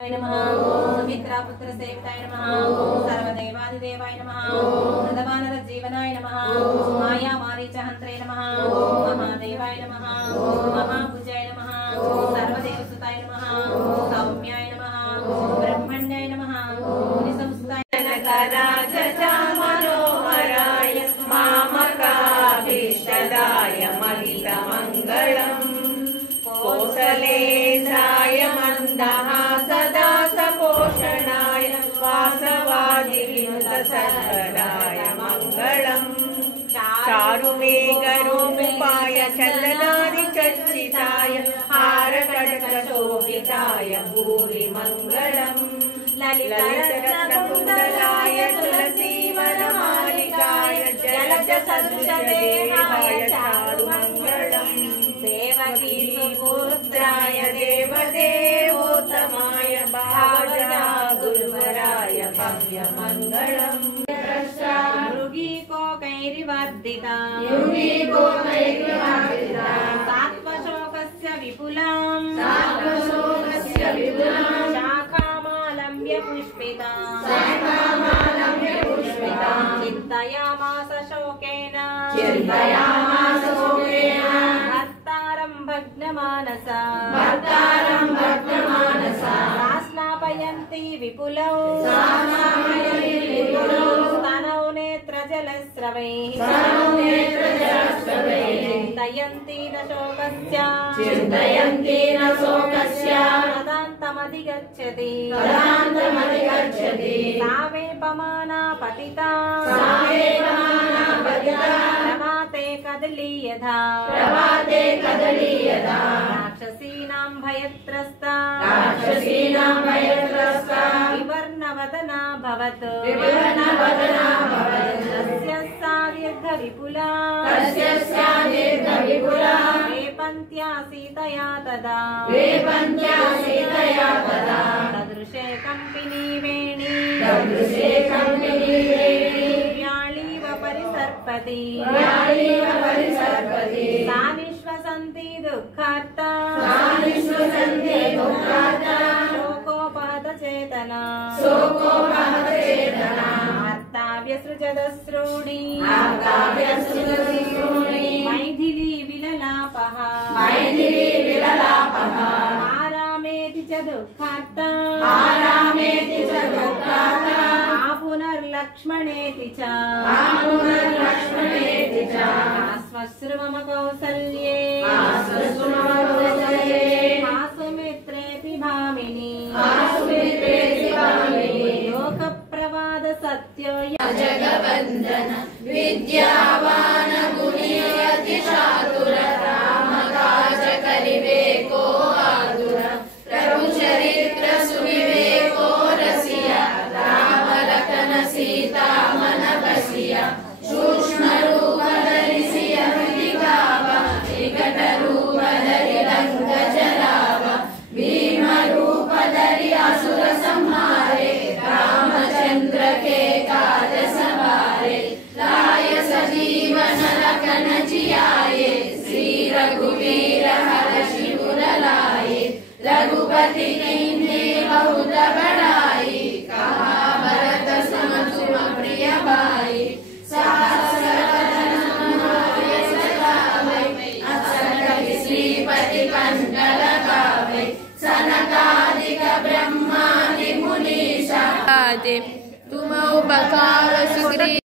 नमः सुमित्रापुत्र सेविताय नमः सर्वदेवादिदेवाय नमः नन्दमानद जीवनाय नमः माया मारीचहन्त्रे नमः महादेवाय नमः महाभुजाय नमः सर्वदेवसुताय नमः सौम्याय नमः ब्रह्मण्याय नमः मुनिसंस्थाय मनोहराय मामकाभीष्टदाय महितमङ्गलम् कोसलेन्द्राय मन्दहासदा सपोषणाय वासवादिविनुतसर्वदाय मङ्गलम् चारुमेघरूपाय चलनादिचर्चिताय हारकटकशोभिताय भूरिमङ्गलम् ललितरत्नकुण्डलाय तुलसीवनमालिकाय जलजसदृशदेहाय चारुमङ्गलम् देवकी सुपुत्राय देवदेवोत्तमाय भावजा गुरुवराय भव्यमङ्गलम् मृगीकोकैर्वर्धिता सात्वशोकस्य विपुलाम् शाखामालम्ब्य पुष्पिता चिन्तयामास शोकेन भग्नमानसा स्नापयन्ति विपुलौ स्तनौ नेत्रजलस्रवैः चिन्तयन्ति न शोकस्य तदान्तमधिगच्छति सावेपमाना पतिता प्रभाते कदलीयधा राक्षसीनां भयत्रस्ता विवर्णवदना भवतु तस्य सा दीर्घविपुला वेपन्त्या सीतया तदा तदृशे कम्पिनी वेणी व्याळीव परिसर्पति सा निश्वसन्ति दुःखार्ता शोकोपहत चेतना आर्ताव्यसृजदस्रूणी मैथिली विललापः आरामेति च दुःखार्ता पुनर्लक्ष्मणेति च श्वश्रुमम कौसल्ये सुमित्रेति भामिनी लोकप्रवाद सत्यो जगवन्दन विद्यावान गुणी अति चातुर राम काज करिवेको आतुर प्रभु चरित्र सुविवेको रसिया राम लखन सीता मन बसिया सूक्ष्म रूप धरिसिय हृदि गाव विकट रूप धरि लंक जलाव भीम रूप धरि असुर संहारे रामचंद्र के काज सवारे लाय सजीवन लखन जियाए श्री रघुवीर हर्षि उर लाए रघुपति कीन्हे बहुत बड़ाई कहा भरत सम तुम प्रिय भाई श्रीपति कंठ लगावे सनकादिक ब्रह्मादि मुनीषा तुम उपकार सुग्रीव